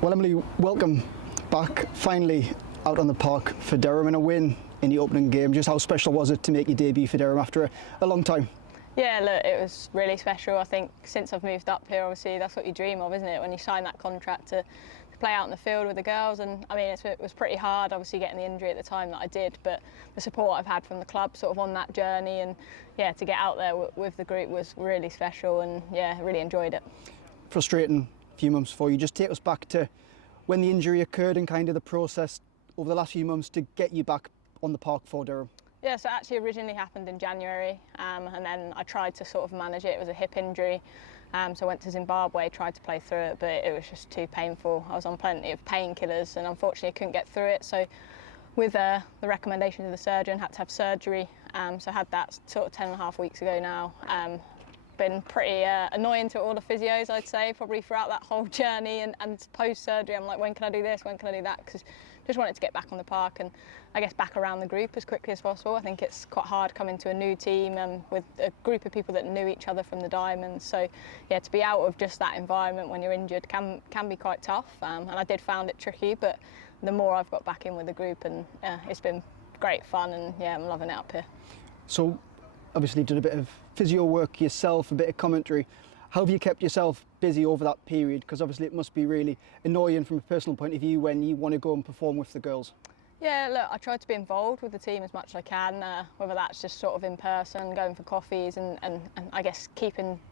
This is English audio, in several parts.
Well, Emily, welcome back, finally out on the park for Durham and a win in the opening game. Just how special was it to make your debut for Durham after a long time? Yeah, look, it was really special. I think since I've moved up here, obviously that's what you dream of, isn't it? When you sign that contract to play out in the field with the girls. And I mean, it was pretty hard, obviously getting the injury at the time that I did, but the support I've had from the club sort of on that journey, and yeah, to get out there with the group was really special, and yeah, really enjoyed it. Frustrating few months for you. Just take us back to when the injury occurred and kind of the process over the last few months to get you back on the park for Durham. Yeah, so it actually originally happened in January, and then I tried to sort of manage it. It was a hip injury, so I went to Zimbabwe, tried to play through it, but it was just too painful. I was on plenty of painkillers and unfortunately I couldn't get through it. So with the recommendation of the surgeon, had to have surgery, so I had that sort of 10.5 weeks ago now. Been pretty annoying to all the physios, I'd say, probably throughout that whole journey, and post-surgery I'm like, when can I do this, when can I do that, because just wanted to get back on the park and I guess back around the group as quickly as possible. I think it's quite hard coming to a new team with a group of people that knew each other from the Diamonds, so yeah, to be out of just that environment when you're injured can be quite tough, and I did find it tricky, but the more I've got back in with the group, and it's been great fun, and yeah, I'm loving it up here. So obviously did a bit of physio work yourself, a bit of commentary. How have you kept yourself busy over that period? Because obviously it must be really annoying from a personal point of view when you want to go and perform with the girls. Yeah, look, I try to be involved with the team as much as I can, whether that's just sort of in person, going for coffees and I guess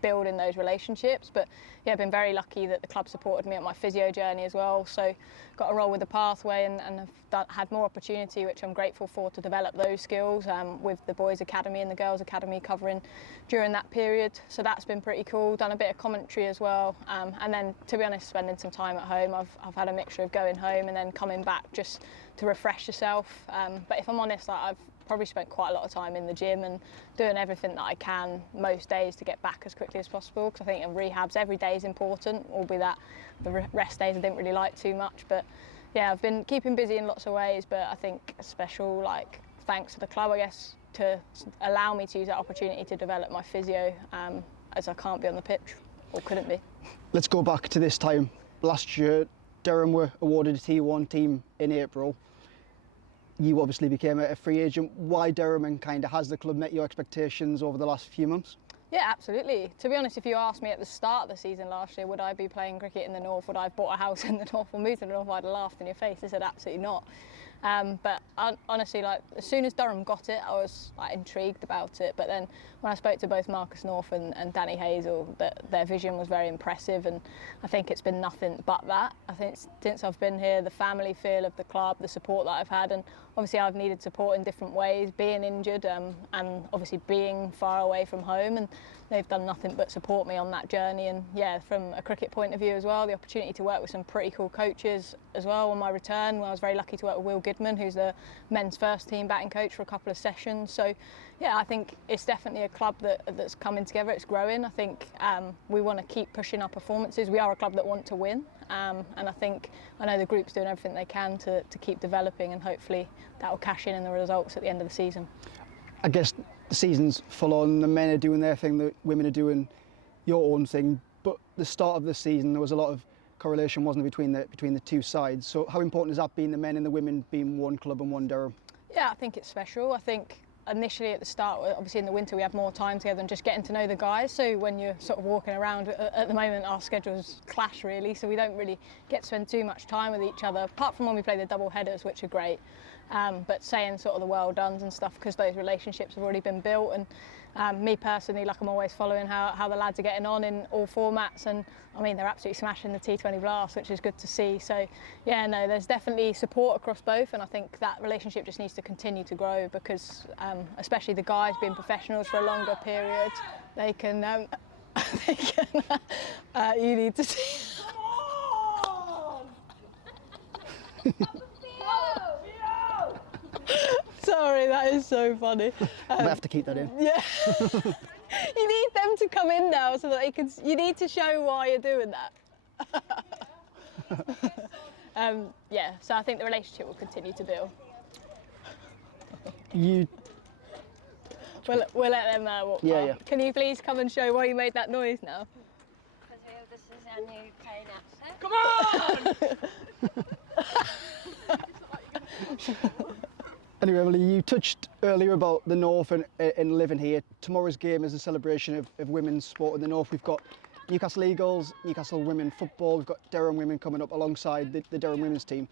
building those relationships. But yeah, I've been very lucky that the club supported me on my physio journey as well. So got a role with the pathway and have had more opportunity, which I'm grateful for, to develop those skills with the boys' academy and the girls' academy covering during that period. So that's been pretty cool. Done a bit of commentary as well. And then, to be honest, spending some time at home. I've had a mixture of going home and then coming back just to refresh yourself, but if I'm honest, I've probably spent quite a lot of time in the gym and doing everything that I can most days to get back as quickly as possible, because I think in rehabs every day is important, albeit that the rest days I didn't really like too much. But yeah, I've been keeping busy in lots of ways, but I think a special thanks to the club, I guess, to allow me to use that opportunity to develop my physio, as I can't be on the pitch, or couldn't be. Let's go back to this time last year. Durham were awarded a T1 team in April. You obviously became a free agent. Why Durham, and kind of has the club met your expectations over the last few months? Yeah, absolutely. To be honest, if you asked me at the start of the season last year, would I be playing cricket in the North, would I have bought a house in the North or moved to the North, I'd have laughed in your face. I said absolutely not. But honestly, as soon as Durham got it, I was intrigued about it. But then when I spoke to both Marcus North and Danny Hazel, their vision was very impressive, and I think it's been nothing but that. I think since I've been here, the family feel of the club, the support that I've had, and obviously I've needed support in different ways, being injured and obviously being far away from home, and they've done nothing but support me on that journey. And yeah, from a cricket point of view as well, the opportunity to work with some pretty cool coaches as well on my return. I was very lucky to work with Will Goodman, who's the men's first team batting coach, for a couple of sessions. So yeah, I think it's definitely a club that's coming together, it's growing. I think we want to keep pushing our performances. We are a club that want to win, and I know the group's doing everything they can to keep developing, and hopefully that will cash in the results at the end of the season. I guess the season's full on, the men are doing their thing, the women are doing your own thing, but the start of the season there was a lot of correlation, wasn't there, between the two sides. So how important has that been, the men and the women being one club and one Durham? Yeah, I think it's special. I think initially at the start, obviously in the winter we have more time together and just getting to know the guys, so when you're sort of walking around, at the moment our schedules clash really, so we don't really get to spend too much time with each other, apart from when we play the double headers, which are great. But saying sort of the well dones and stuff, because those relationships have already been built, and me personally, I'm always following how the lads are getting on in all formats, and I mean they're absolutely smashing the T20 Blast, which is good to see. So yeah, no, there's definitely support across both, and I think that relationship just needs to continue to grow, because especially the guys being professionals for a longer period, they can you need to see. Sorry, that is so funny. I have to keep that in. Yeah. You need them to come in now so that they can. You need to show why you're doing that. Yeah, so I think the relationship will continue to build. We'll let them walk yeah, past. yeah. Can you please come and show why you made that noise now? Because this is our new playing outside. Come on! Anyway, Emily, you touched earlier about the North and living here. Tomorrow's game is a celebration of women's sport in the North. We've got Newcastle Eagles, Newcastle Women Football, we've got Durham Women coming up alongside the Durham Women's team.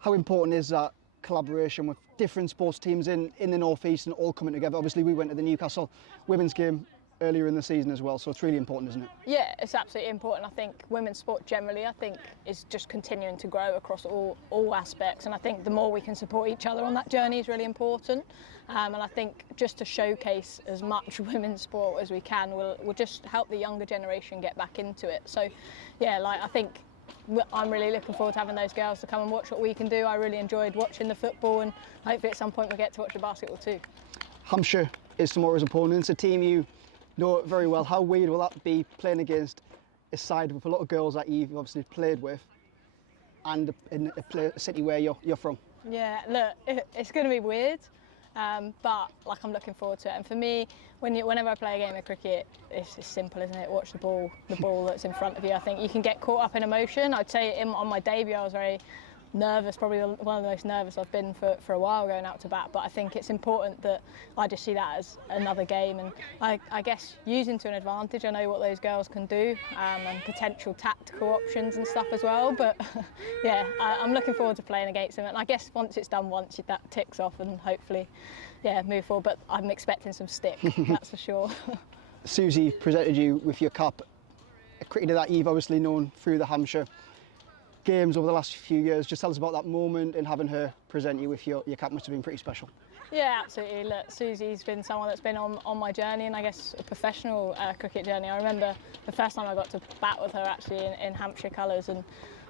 How important is that collaboration with different sports teams in the North East and all coming together? Obviously, we went to the Newcastle Women's game earlier in the season as well, so it's really important, isn't it? Yeah, it's absolutely important. I think women's sport generally, I think, is just continuing to grow across all aspects, and I think the more we can support each other on that journey is really important. And I think just to showcase as much women's sport as we can will just help the younger generation get back into it. So, yeah, like I think I'm really looking forward to having those girls to come and watch what we can do. I really enjoyed watching the football, and hopefully at some point we'll get to watch the basketball too. Hampshire is tomorrow's opponent. It's a team you know very well. How weird will that be playing against a side with a lot of girls that you've obviously played with and in a city where you're from? Yeah, look, it's going to be weird, but like I'm looking forward to it. And for me, whenever I play a game of cricket, it's simple, isn't it? Watch the ball that's in front of you. I think you can get caught up in emotion. I'd say on my debut I was very nervous, probably one of the most nervous I've been for a while going out to bat, but I think it's important that I just see that as another game, and I guess using to an advantage. I know what those girls can do, and potential tactical options and stuff as well, but yeah, I'm looking forward to playing against them, and I guess once it's done once, that ticks off and hopefully move forward, but I'm expecting some stick, that's for sure. Susie presented you with your cap, a cricketer that you've obviously known through the Hampshire games over the last few years. Just tell us about that moment and having her present you with your cap must have been pretty special. Yeah, absolutely. Look, Susie's been someone that's been on my journey, and I guess a professional cricket journey. I remember the first time I got to bat with her actually in Hampshire colours, and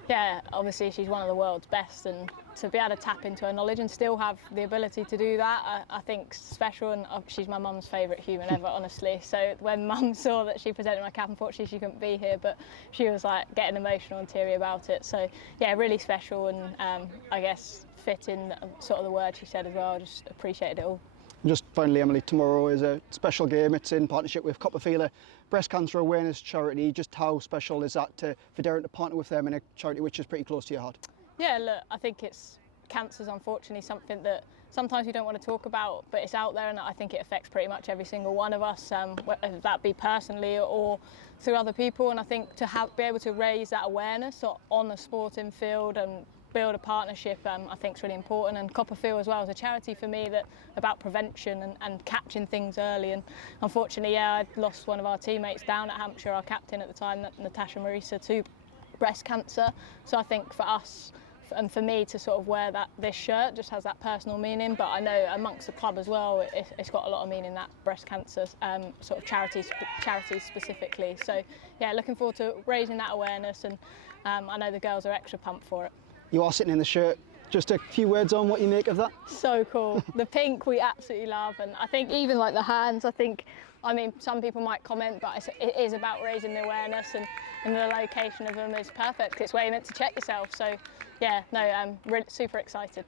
yeah, obviously she's one of the world's best, and to be able to tap into her knowledge and still have the ability to do that, I think special, and she's my mum's favourite human ever, honestly. So when Mum saw that she presented my cap, unfortunately she couldn't be here, but she was like getting emotional and teary about it. So yeah, really special, and I guess fit in sort of the word she said as well. Just appreciated it all. Just finally, Emily, tomorrow is a special game. It's in partnership with Copperfield, breast cancer awareness charity. Just how special is that for Durham to partner with them in a charity which is pretty close to your heart? Yeah, look, I think cancer's unfortunately something that sometimes we don't want to talk about, but it's out there, and I think it affects pretty much every single one of us, whether that be personally or through other people. And I think to be able to raise that awareness on the sporting field and build a partnership, I think is really important. And Copperfield as well is a charity for me that about prevention and catching things early. And unfortunately, yeah, I'd lost one of our teammates down at Hampshire, our captain at the time, Natasha Marisa, to breast cancer. So I think for us and for me to sort of wear this shirt just has that personal meaning, but I know amongst the club as well it's got a lot of meaning, that breast cancer sort of charities specifically. So yeah, looking forward to raising that awareness, and I know the girls are extra pumped for it. You are sitting in the shirt. Just a few words on what you make of that? So cool. The pink we absolutely love, and I think even like the hands, I mean, some people might comment, but it is about raising the awareness, and the location of them is perfect. It's where you're meant to check yourself. So yeah, no, I'm really super excited.